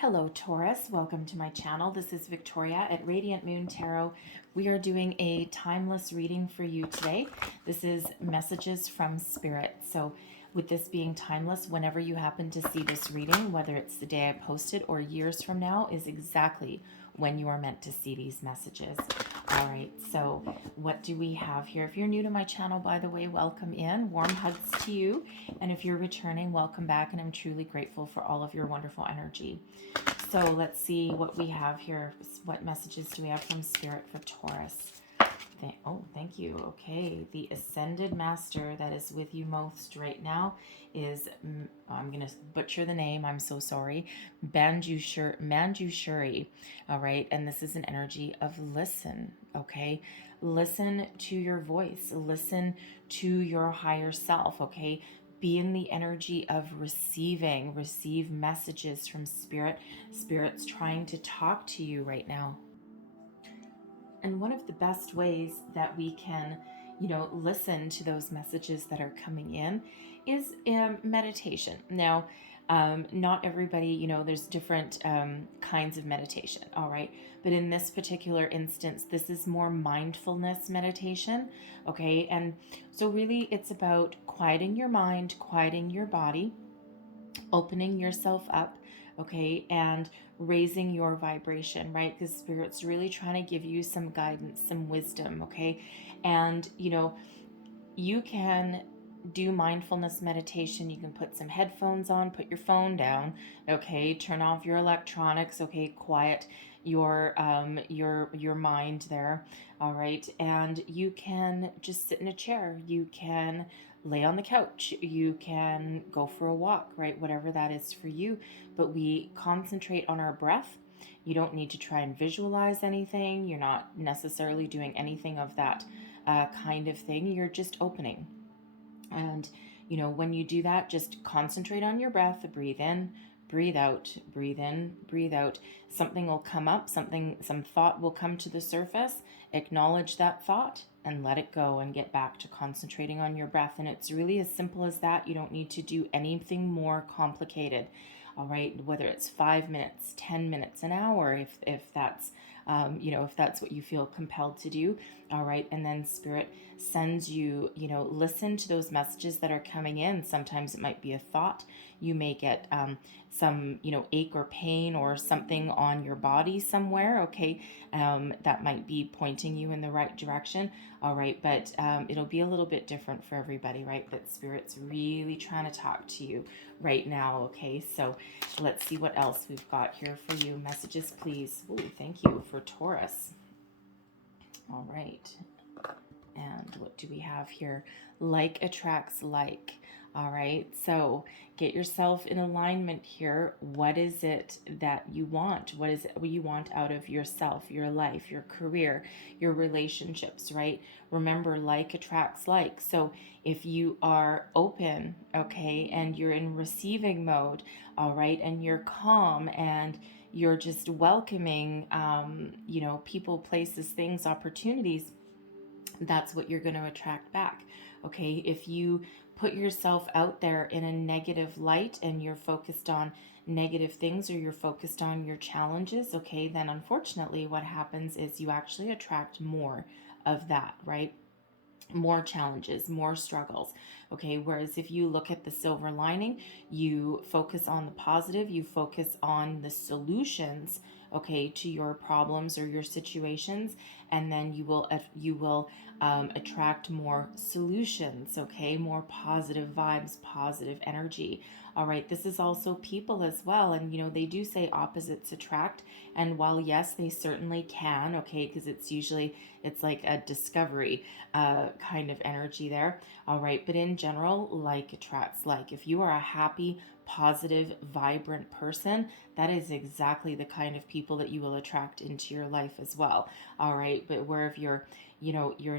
Hello Taurus, welcome to my channel. This is Victoria at Radiant Moon Tarot. We are doing a timeless reading for you today. This is messages from Spirit. So with this being timeless, whenever you happen to see this reading, whether it's the day I posted or years from now, is exactly when you are meant to see these messages. All right, so what do we have here? If you're new to my channel, by the way, welcome in. Warm hugs to you. And if you're returning, welcome back. And I'm truly grateful for all of your wonderful energy. So let's see what we have here. What messages do we have from Spirit for Taurus? Thank you. Okay, the Ascended Master that is with you most right now is, I'm going to butcher the name, I'm so sorry, Manjushri. All right, and this is an energy of listen, okay? Listen to your voice. Listen to your higher self, okay? Be in the energy of receiving. Receive messages from Spirit. Spirit's trying to talk to you right now. And one of the best ways that we can, listen to those messages that are coming in is meditation. Now, not everybody, there's different kinds of meditation, all right? But in this particular instance, this is more mindfulness meditation, okay? And so really it's about quieting your mind, quieting your body, opening yourself up, okay, and raising your vibration, right? Because Spirit's really trying to give you some guidance, some wisdom, okay? And you can do mindfulness meditation. You can put some headphones on, put your phone down, okay, turn off your electronics, okay, quiet your mind there, all right? And you can just sit in a chair. You can lay on the couch, you can go for a walk, right? Whatever that is for you. But we concentrate on our breath. You don't need to try and visualize anything. You're not necessarily doing anything of that kind of thing. You're just opening. And when you do that, just concentrate on your breath. Breathe in, breathe out, breathe in, breathe out. Something will come up, some thought will come to the surface. Acknowledge that thought and let it go and get back to concentrating on your breath. And it's really as simple as that. You don't need to do anything more complicated. All right, whether it's 5 minutes, 10 minutes, an hour, if that's if that's what you feel compelled to do. All right, and then Spirit sends you, listen to those messages that are coming in. Sometimes it might be a thought. You may get some, ache or pain or something on your body somewhere, okay, that might be pointing you in the right direction. All right, but it'll be a little bit different for everybody, right? But Spirit's really trying to talk to you right now, okay? So let's see what else we've got here for you. Messages, please. Ooh, thank you for Taurus. All right. And what do we have here? Like attracts like. All right, so get yourself in alignment here. What is it that you want? What is it you want out of yourself, your life, your career, your relationships, right? Remember, like attracts like. So if you are open, okay, and you're in receiving mode, all right, and you're calm and you're just welcoming, people, places, things, opportunities, that's what you're going to attract back. Okay, if you put yourself out there in a negative light and you're focused on negative things or you're focused on your challenges, okay, then unfortunately what happens is you actually attract more of that, right? More challenges, more struggles. Okay, whereas if you look at the silver lining, you focus on the positive, you focus on the solutions, okay, to your problems or your situations, and then you will attract more solutions, okay, more positive vibes, positive energy. All right, this is also people as well, and they do say opposites attract, and while yes, they certainly can, okay, because it's like a discovery kind of energy there. All right, but in general, like attracts like. If you are a happy, positive, vibrant person, that is exactly the kind of people that you will attract into your life as well. All right, but where if you're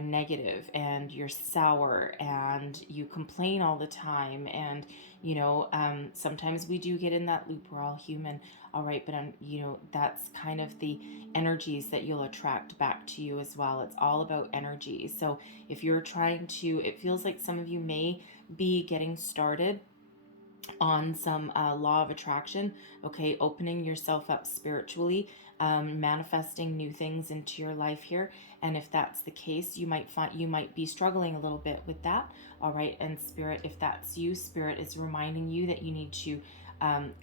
negative and you're sour and you complain all the time, and sometimes we do get in that loop. We're all human. All right, but that's kind of the energies that you'll attract back to you as well. It's all about energy. So if you're trying to, it feels like some of you may be getting started on some law of attraction, okay, opening yourself up spiritually, manifesting new things into your life here. And if that's the case, you might be struggling a little bit with that. All right. And Spirit, if that's you, Spirit is reminding you that you need to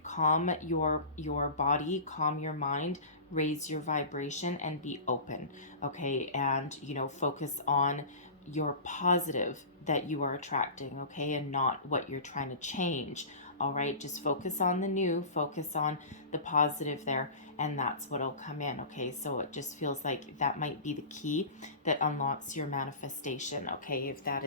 calm your body, calm your mind, raise your vibration, and be open. Okay. And focus on your positive that you are attracting, okay, and not what you're trying to change. All right, just focus on the new, focus on the positive there, and that's what'll come in. Okay, so it just feels like that might be the key that unlocks your manifestation. Okay, if that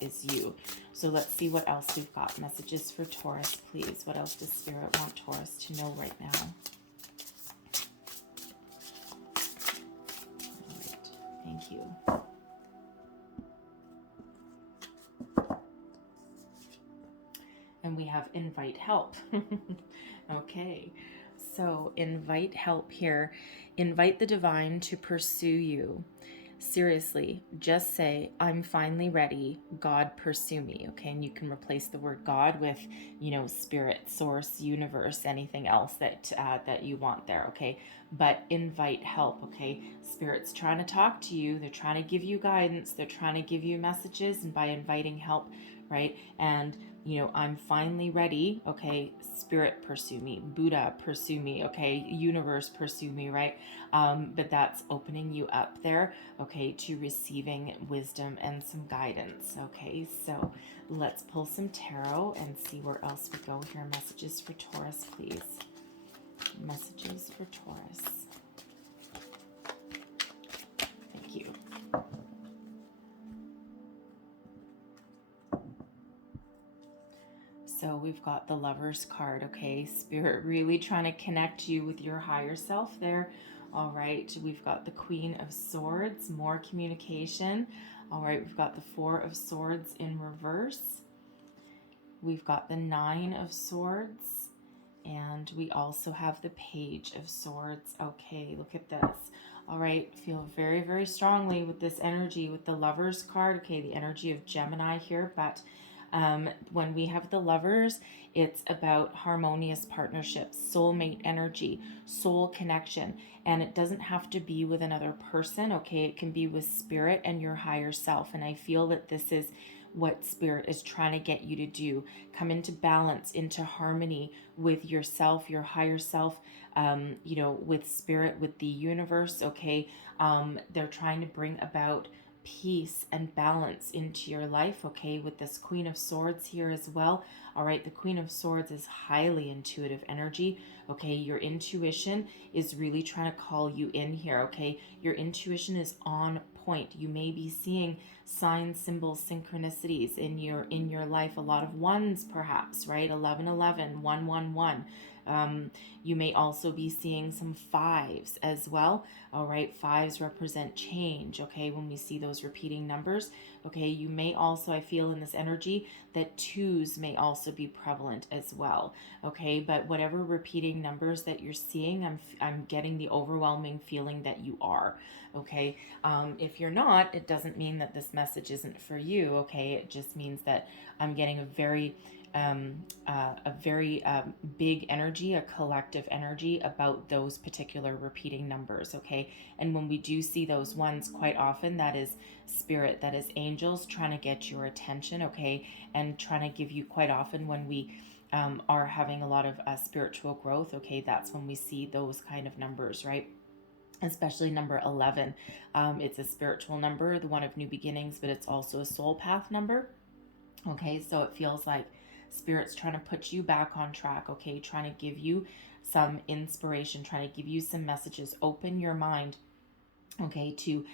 is you. So let's see what else we've got. Messages for Taurus, please. What else does Spirit want Taurus to know right now? All right, thank you. And we have invite help. Okay, so invite help here. Invite the divine to pursue you. Seriously, just say, I'm finally ready. God, pursue me. Okay, and you can replace the word God with, spirit, source, universe, anything else that you want there. Okay, but invite help. Okay, Spirit's trying to talk to you. They're trying to give you guidance. They're trying to give you messages, and by inviting help, right? And I'm finally ready. Okay, Spirit, pursue me. Buddha, pursue me. Okay, universe, pursue me, right? But that's opening you up there, okay, to receiving wisdom and some guidance. Okay, so let's pull some tarot and see where else we go here. Messages for Taurus, please. Messages for Taurus. Thank you. So we've got the Lover's card, okay? Spirit really trying to connect you with your higher self there. All right, we've got the Queen of Swords, more communication. All right, we've got the Four of Swords in reverse. We've got the Nine of Swords. And we also have the Page of Swords. Okay, look at this. All right, feel very, very strongly with this energy with the Lover's card. Okay, the energy of Gemini here, but when we have the Lovers, it's about harmonious partnerships, soulmate energy, soul connection, and it doesn't have to be with another person, okay? It can be with Spirit and your higher self, and I feel that this is what Spirit is trying to get you to do. Come into balance, into harmony with yourself, your higher self, with Spirit, with the universe, okay? They're trying to bring about peace and balance into your life, okay, with this Queen of Swords here as well. All right, the Queen of Swords is highly intuitive energy, okay? Your intuition is really trying to call you in here, okay? Your intuition is on point. You may be seeing signs, symbols, synchronicities in your life, a lot of ones perhaps, right? 1111, 111. You may also be seeing some fives as well. All right, fives represent change, okay, when we see those repeating numbers. Okay, you may also, I feel in this energy that twos may also be prevalent as well. Okay, but whatever repeating numbers that you're seeing, I'm getting the overwhelming feeling that you are. Okay, if you're not, it doesn't mean that this message isn't for you. Okay, it just means that I'm getting a very big energy, a collective energy about those particular repeating numbers, okay? And when we do see those ones, quite often that is Spirit, that is angels trying to get your attention, okay? And trying to give you, quite often when we are having a lot of spiritual growth, okay, that's when we see those kind of numbers, right? Especially number 11. It's a spiritual number, the one of new beginnings, but it's also a soul path number. Okay, so it feels like Spirit's trying to put you back on track, okay? Trying to give you some inspiration, trying to give you some messages. Open your mind, okay, to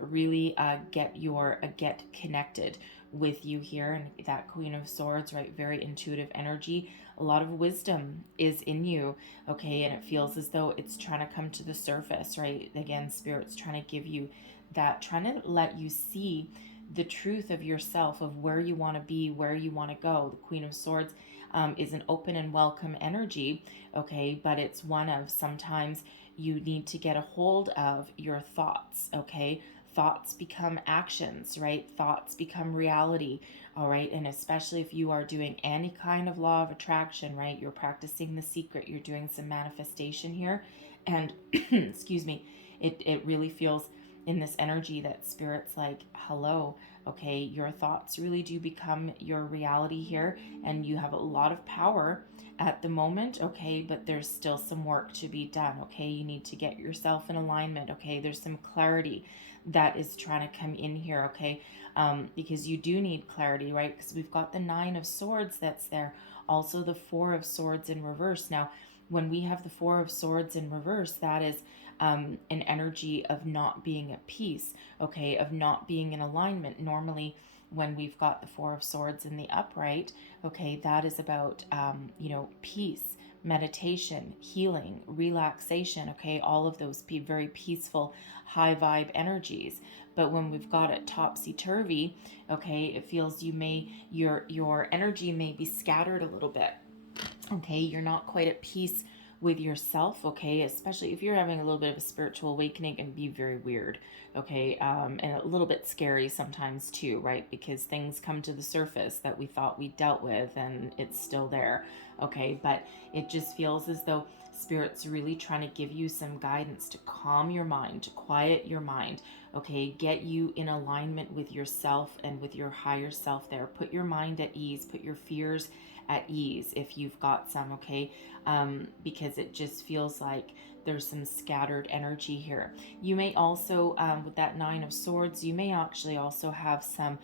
really get connected with you here. And that Queen of Swords, right? Very intuitive energy. A lot of wisdom is in you, okay? And it feels as though it's trying to come to the surface, right? Again, Spirit's trying to give you that, trying to let you see the truth of yourself, of where you want to be, where you want to go. The Queen of Swords is an open and welcome energy, okay? But it's one of, sometimes you need to get a hold of your thoughts, okay? thoughts become actions, right? Thoughts become reality, all right? And especially if you are doing any kind of law of attraction, right? You're practicing the secret, you're doing some manifestation here. And excuse me, it really feels in this energy that spirit's like, hello, okay, your thoughts really do become your reality here, and you have a lot of power at the moment, okay, but there's still some work to be done, okay? You need to get yourself in alignment, okay? There's some clarity that is trying to come in here, okay? Because you do need clarity, right? Because we've got the Nine of Swords that's there, also the Four of Swords in reverse. Now, when we have the Four of Swords in reverse, that is an energy of not being at peace, okay, of not being in alignment. Normally, when we've got the Four of Swords in the upright, okay, that is about, peace, meditation, healing, relaxation, okay, all of those very peaceful, high vibe energies. But when we've got it topsy-turvy, okay, it feels your energy may be scattered a little bit. Okay, you're not quite at peace with yourself, okay, especially if you're having a little bit of a spiritual awakening, and be very weird, okay, and a little bit scary sometimes too, right? Because things come to the surface that we thought we dealt with, and it's still there, okay? But it just feels as though spirit's really trying to give you some guidance to calm your mind, to quiet your mind, okay, get you in alignment with yourself and with your higher self there. Put your mind at ease, put your fears at ease if you've got some, okay, because it just feels like there's some scattered energy here. You may also, with that Nine of Swords, you may actually also have some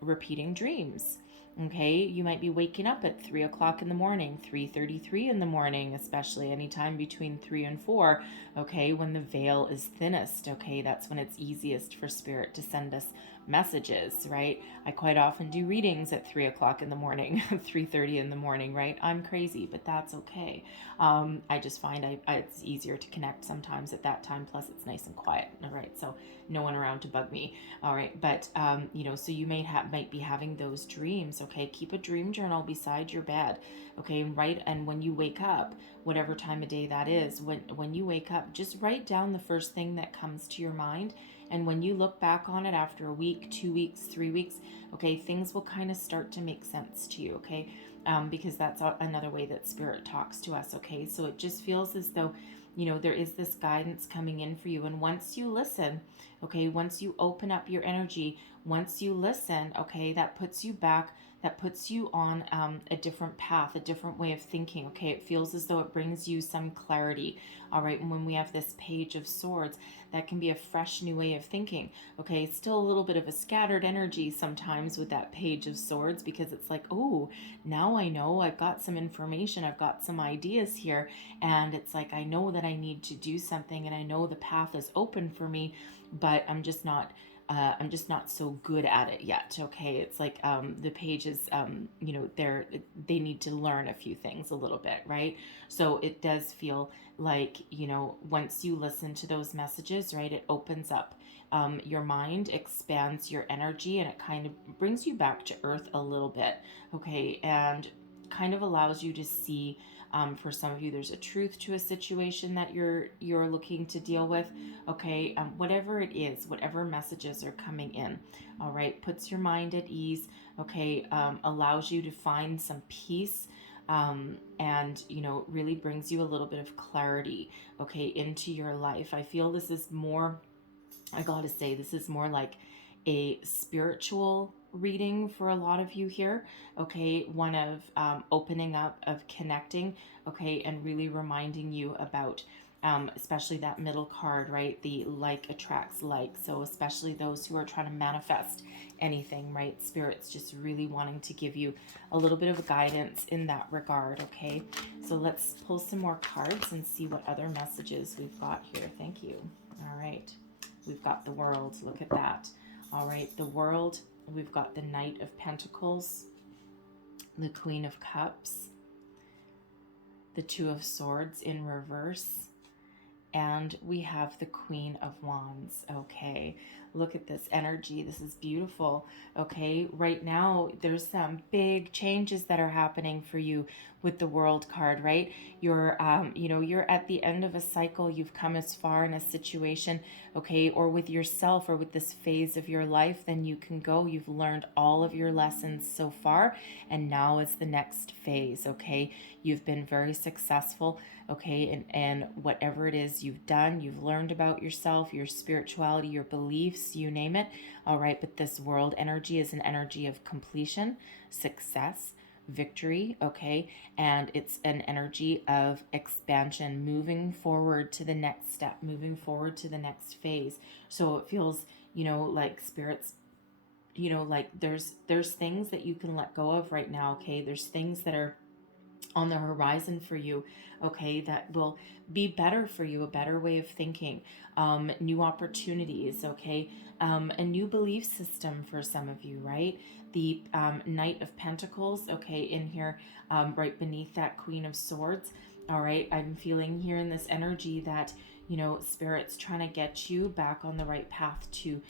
repeating dreams. Okay, you might be waking up at 3 o'clock in the morning, 3:33 in the morning, especially anytime between 3 and 4, okay, when the veil is thinnest, okay, that's when it's easiest for spirit to send us messages, right? I quite often do readings at 3 o'clock in the morning, 3:30 in the morning, right? I'm crazy, but that's okay. I just find it's easier to connect sometimes at that time, plus it's nice and quiet, all right? So no one around to bug me, all right? But, so you might be having those dreams, okay? Keep a dream journal beside your bed, okay? And when you wake up, whatever time of day that is, when you wake up, just write down the first thing that comes to your mind. And when you look back on it after a week, 2 weeks, 3 weeks, okay, things will kind of start to make sense to you, okay? Because that's another way that spirit talks to us, okay? So it just feels as though, there is this guidance coming in for you. And once you listen, okay, once you open up your energy, once you listen, okay, that puts you on a different path, a different way of thinking, okay? It feels as though it brings you some clarity, all right? And when we have this Page of Swords, that can be a fresh new way of thinking, okay? It's still a little bit of a scattered energy sometimes with that Page of Swords, because it's like, oh, now I know, I've got some information, I've got some ideas here, and it's like, I know that I need to do something, and I know the path is open for me, but I'm just not so good at it yet, okay? It's like the pages, they need to learn a few things a little bit, right? So it does feel like, once you listen to those messages, right, it opens up your mind, expands your energy, and it kind of brings you back to earth a little bit, okay? And kind of allows you to see, for some of you, there's a truth to a situation that you're looking to deal with, okay? Whatever it is, whatever messages are coming in, all right, puts your mind at ease, okay? Allows you to find some peace, and really brings you a little bit of clarity, okay, into your life. I feel this is more, I gotta say, this is more like a spiritual reading for a lot of you here, okay? One of opening up, of connecting, okay, and really reminding you about especially that middle card, right? The like attracts like. So especially those who are trying to manifest anything, right? Spirit's just really wanting to give you a little bit of guidance in that regard, okay? So let's pull some more cards and see what other messages we've got here. Thank you. All right. We've got the World. Look at that. All right, the World. We've got the Knight of Pentacles, the Queen of Cups, the Two of Swords in reverse, And we have the Queen of Wands. Okay, look at this energy. This is beautiful. Okay, right now there's some big changes that are happening for you with the World card, right? You're at the end of a cycle. You've come as far in a situation, okay, or with yourself or with this phase of your life, then you can go. You've learned all of your lessons so far, and now is the next phase, okay? You've been very successful, okay, and whatever it is you've done, you've learned about yourself, your spirituality, your beliefs, you name it. All right, but this world energy is an energy of completion, success, victory, okay, and it's an energy of expansion, moving forward to the next step, moving forward to the next phase. So it feels, like spirits, like there's things that you can let go of right now, okay? There's things that are on the horizon for you, okay, that will be better for you, a better way of thinking, new opportunities, okay, a new belief system for some of you, right? The Knight of Pentacles, okay, in here, right beneath that Queen of Swords. All right, I'm feeling here in this energy that, Spirit's trying to get you back on the right path to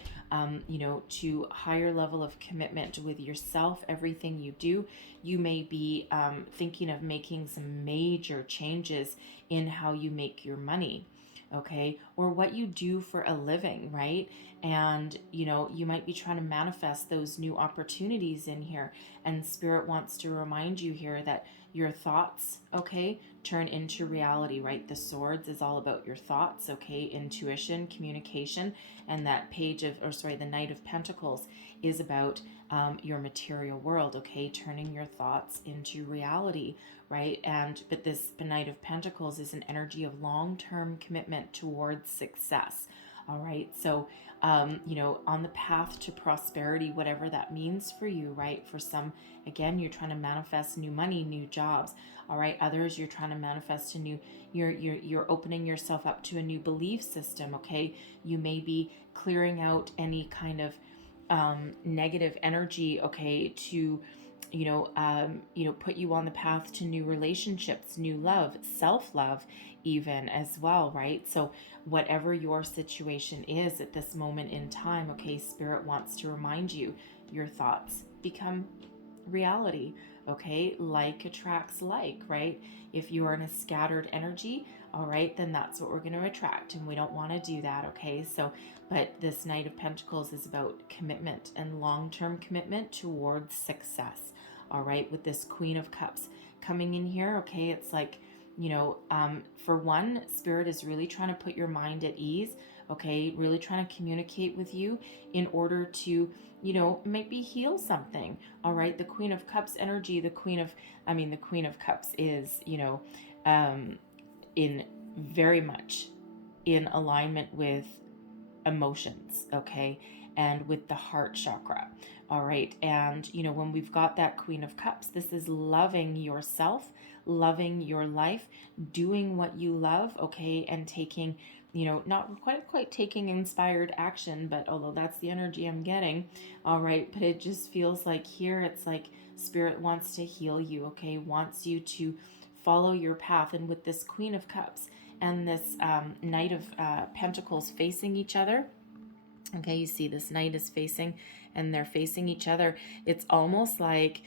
higher level of commitment with yourself, everything you do. You may be thinking of making some major changes in how you make your money, okay, or what you do for a living, right? And you might be trying to manifest those new opportunities in here, and Spirit wants to remind you here that your thoughts, okay, turn into reality, right? The Swords is all about your thoughts, okay, intuition, communication, and that the Knight of Pentacles is about your material world, okay, turning your thoughts into reality, right? But this Knight of Pentacles is an energy of long-term commitment towards success. All right, so on the path to prosperity, whatever that means for you, right? For some, again, you're trying to manifest new money, new jobs. All right, others, you're trying to manifest a new. You're opening yourself up to a new belief system. Okay, you may be clearing out any kind of negative energy, okay, to put you on the path to new relationships, new love, self-love even as well, right? So whatever your situation is at this moment in time, okay, Spirit wants to remind you your thoughts become reality, okay? Like attracts like, right? If you are in a scattered energy, all right, then that's what we're going to attract, and we don't want to do that, okay? So, but this Knight of Pentacles is about commitment and long-term commitment towards success, all right? With this Queen of Cups coming in here, okay, it's like, for one, Spirit is really trying to put your mind at ease, okay, really trying to communicate with you in order to, maybe heal something. All right, the Queen of Cups energy, the Queen of Cups is, in very much in alignment with emotions, okay, and with the heart chakra. All right, and when we've got that Queen of Cups, this is loving yourself, loving your life, doing what you love, okay, and taking, not quite taking inspired action, but although that's the energy I'm getting, all right, but it just feels like here it's like Spirit wants to heal you, okay, wants you to follow your path. And with this Queen of Cups and this Knight of Pentacles facing each other, okay, you see this knight is facing and they're facing each other. It's almost like,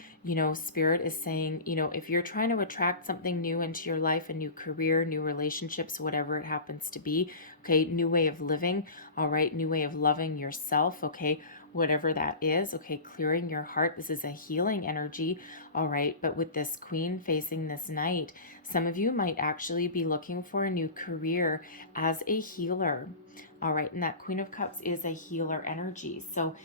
Spirit is saying, if you're trying to attract something new into your life, a new career, new relationships, whatever it happens to be, okay, new way of living, all right, new way of loving yourself, okay, whatever that is, okay, clearing your heart. This is a healing energy, all right, but with this Queen facing this knight, some of you might actually be looking for a new career as a healer. All right, and that Queen of Cups is a healer energy. So,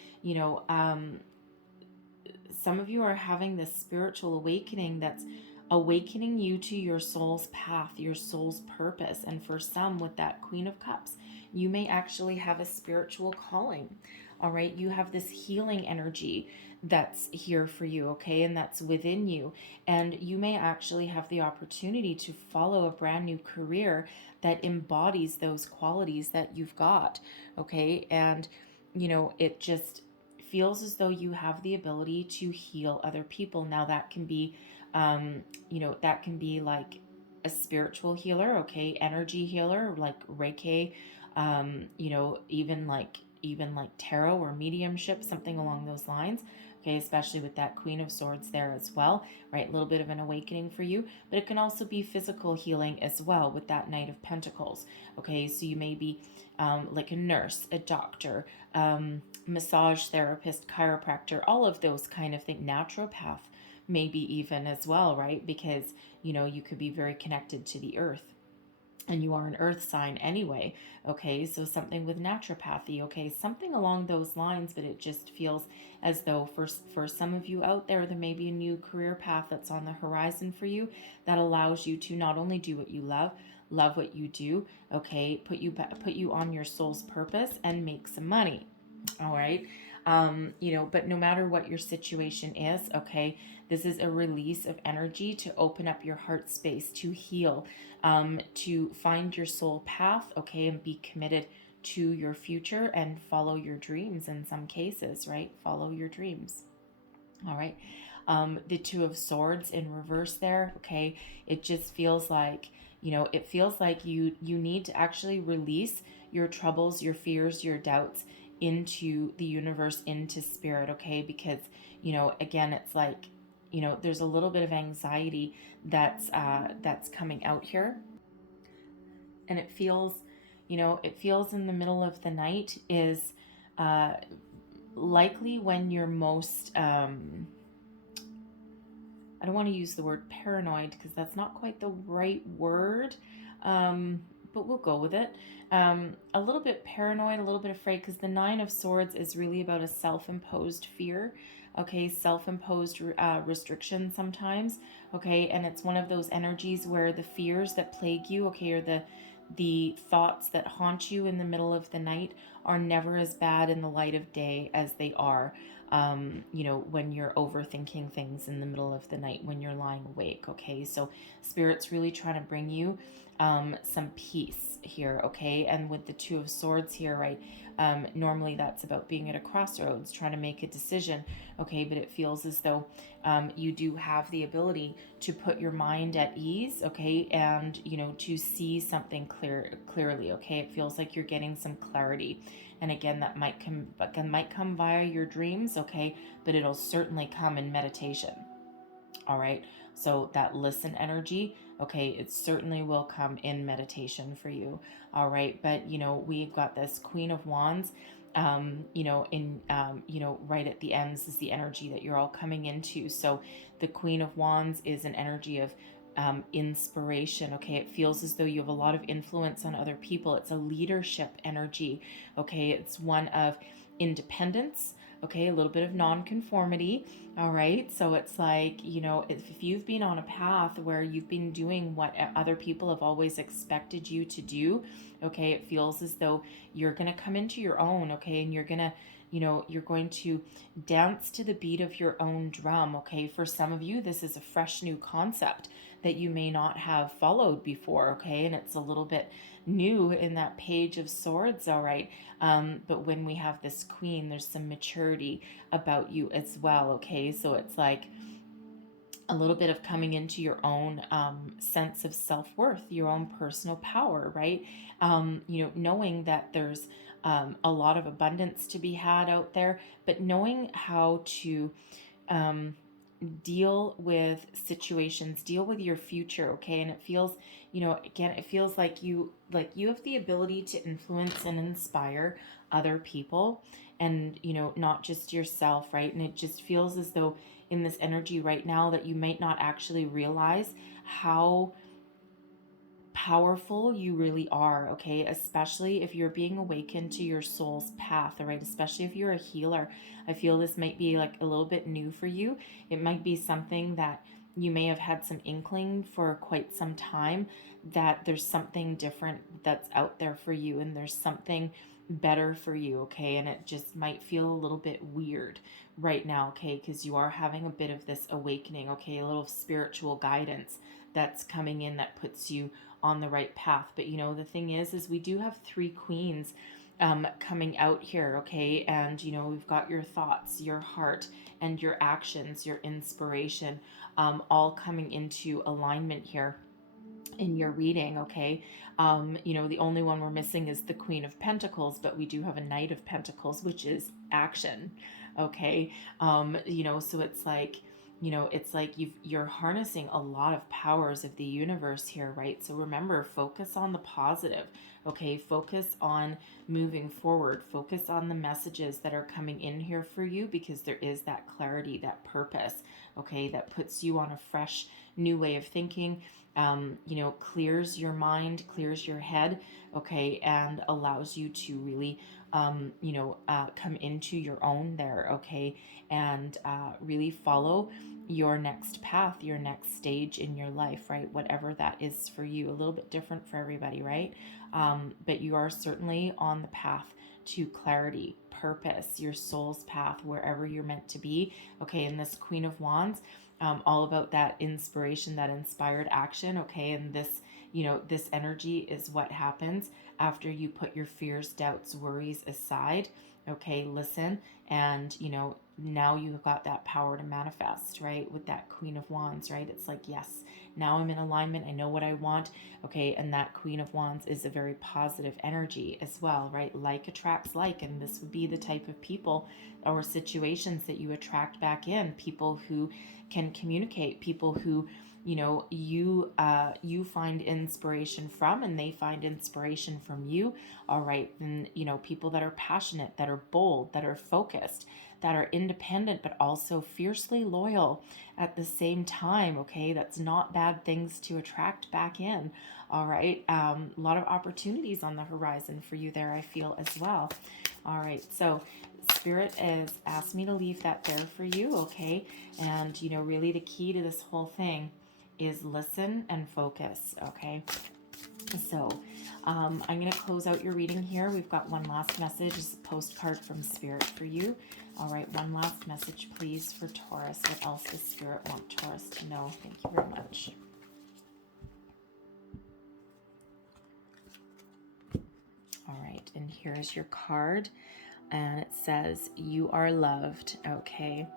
some of you are having this spiritual awakening that's awakening you to your soul's path, your soul's purpose. And for some, with that Queen of Cups, you may actually have a spiritual calling. All right, you have this healing energy that's here for you, okay, and that's within you. And you may actually have the opportunity to follow a brand new career that embodies those qualities that you've got, okay, and it just feels as though you have the ability to heal other people. Now that can be like a spiritual healer, okay, energy healer like Reiki, you know, even like tarot or mediumship, something along those lines. Okay, especially with that Queen of Swords there as well, right? A little bit of an awakening for you, but it can also be physical healing as well with that Knight of Pentacles. Okay, so you may be like a nurse, a doctor, massage therapist, chiropractor, all of those kind of things, naturopath, maybe even as well, right? Because, you know, you could be very connected to the earth, and you are an earth sign anyway. Okay, so something with naturopathy, okay, something along those lines. But it just feels as though for some of you out there, there may be a new career path that's on the horizon for you that allows you to not only do what you love what you do, okay, put you on your soul's purpose and make some money. All right. You know, but no matter what your situation is, okay, this is a release of energy to open up your heart space, to heal, to find your soul path, okay, and be committed to your future and follow your dreams in some cases, right? Follow your dreams. All right. The Two of Swords in reverse there, okay, it just feels like, you know, it feels like you need to actually release your troubles, your fears, your doubts into the universe, into spirit, okay? Because, you know, again, it's like, you know, there's a little bit of anxiety that's coming out here, and it feels, you know, it feels in the middle of the night is uh, likely when you're most I don't want to use the word paranoid because that's not quite the right word, but we'll go with it. A little bit paranoid, a little bit afraid, because the Nine of Swords is really about a self-imposed fear, okay, self-imposed restriction sometimes, okay, and it's one of those energies where the fears that plague you, okay, or the thoughts that haunt you in the middle of the night are never as bad in the light of day as they are, you know, when you're overthinking things in the middle of the night when you're lying awake. Okay, so Spirit's really trying to bring you some peace here. Okay, and with the Two of Swords here, right, normally that's about being at a crossroads, trying to make a decision. Okay, but it feels as though you do have the ability to put your mind at ease, okay, and, you know, to see something clearly. Okay, it feels like you're getting some clarity, and again, that might come via your dreams, okay, but it'll certainly come in meditation. All right, so that listen energy, okay, it certainly will come in meditation for you. All right, but, you know, we've got this Queen of Wands, you know, you know, right at the ends is the energy that you're all coming into. So the Queen of Wands is an energy of inspiration. Okay, it feels as though you have a lot of influence on other people. It's a leadership energy. Okay, it's one of independence. Okay, a little bit of nonconformity. All right, so it's like, you know, if you've been on a path where you've been doing what other people have always expected you to do, okay, it feels as though you're going to come into your own, okay, and you're going to, you know, you're going to dance to the beat of your own drum. Okay, for some of you, this is a fresh new concept that you may not have followed before, okay, and it's a little bit new in that Page of Swords. All right, but when we have this Queen, there's some maturity about you as well. Okay, so it's like a little bit of coming into your own sense of self-worth, your own personal power, right? You know, knowing that there's a lot of abundance to be had out there, but knowing how to deal with situations, deal with your future, okay? And it feels, you know, again, it feels like you have the ability to influence and inspire other people, and, you know, not just yourself, right? And it just feels as though in this energy right now that you might not actually realize how powerful you really are, okay, especially if you're being awakened to your soul's path. All right, especially if you're a healer. I feel this might be like a little bit new for you. It might be something that you may have had some inkling for quite some time, that there's something different that's out there for you, and there's something better for you, okay, and it just might feel a little bit weird right now, okay, because you are having a bit of this awakening, okay, a little spiritual guidance that's coming in that puts you on the right path. But, you know, the thing is we do have three queens coming out here, okay, and, you know, we've got your thoughts, your heart, and your actions, your inspiration, all coming into alignment here. in your reading, okay? You know, the only one we're missing is the Queen of Pentacles, but we do have a Knight of Pentacles, which is action, okay? You know, so it's like, you know, it's like you're harnessing a lot of powers of the universe here, right? So remember, focus on the positive, okay? Focus on moving forward. Focus on the messages that are coming in here for you, because there is that clarity, that purpose, okay, that puts you on a fresh new way of thinking. You know, clears your mind, clears your head, okay, and allows you to really, you know, come into your own there, okay, and really follow your next path, your next stage in your life, right? Whatever that is for you, a little bit different for everybody, right? But you are certainly on the path to clarity, purpose, your soul's path, wherever you're meant to be, okay. And this Queen of Wands, all about that inspiration, that inspired action, okay. And this, you know, this energy is what happens after you put your fears, doubts, worries aside, okay. Listen, and you know, now you've got that power to manifest, right? With that Queen of Wands, right? It's like, yes, now I'm in alignment, I know what I want, okay. And that Queen of Wands is a very positive energy as well, right? Like attracts like, and this would be the type of people or situations that you attract back in. People who can communicate, people who, you know, you find inspiration from, and they find inspiration from you, all right. And you know, people that are passionate, that are bold, that are focused, that are independent, but also fiercely loyal at the same time, okay. That's not bad things to attract back in, all right. A lot of opportunities on the horizon for you there, I feel, as well. All right, so Spirit has asked me to leave that there for you, okay? And, you know, really the key to this whole thing is listen and focus, okay? So I'm going to close out your reading here. We've got one last message. It's a postcard from Spirit for you. All right, one last message, please, for Taurus. What else does Spirit want Taurus to know? Thank you very much. All right, and here's your card. And it says, you are loved. Okay,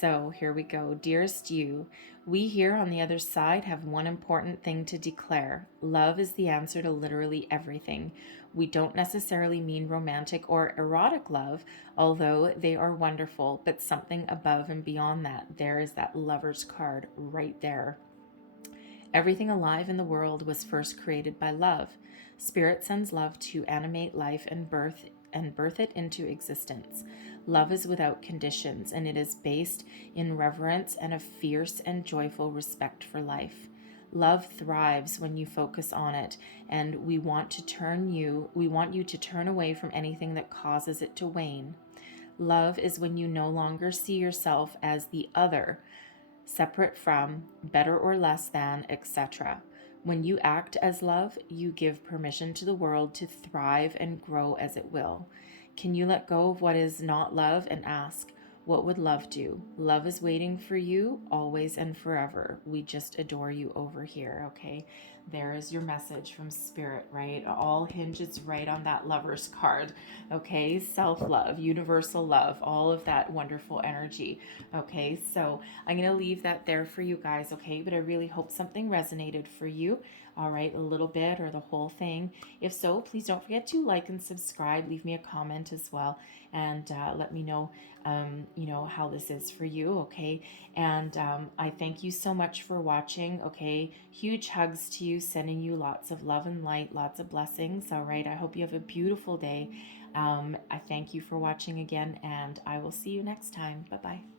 so here we go. Dearest you, we here on the other side have one important thing to declare. Love is the answer to literally everything. We don't necessarily mean romantic or erotic love, although they are wonderful, but something above and beyond that. There is that Lover's card right there. Everything alive in the world was first created by love. Spirit sends love to animate life and birth it into existence. Love is without conditions, and it is based in reverence and a fierce and joyful respect for life. Love thrives when you focus on it, and we want you to turn away from anything that causes it to wane. Love is when you no longer see yourself as the other, separate from, better or less than, etc. When you act as love, you give permission to the world to thrive and grow as it will. Can you let go of what is not love and ask, what would love do? Love is waiting for you always and forever. We just adore you over here, okay? There is your message from Spirit, right? All hinges right on that Lover's card, okay? Self-love, universal love, all of that wonderful energy, okay? So I'm going to leave that there for you guys, okay? But I really hope something resonated for you, all right? A little bit or the whole thing. If so, please don't forget to like and subscribe. Leave me a comment as well, and let me know, you know, how this is for you, okay? And I thank you so much for watching, okay? Huge hugs to you, sending you lots of love and light, lots of blessings, all right? I hope you have a beautiful day. I thank you for watching again, and I will see you next time. Bye-bye.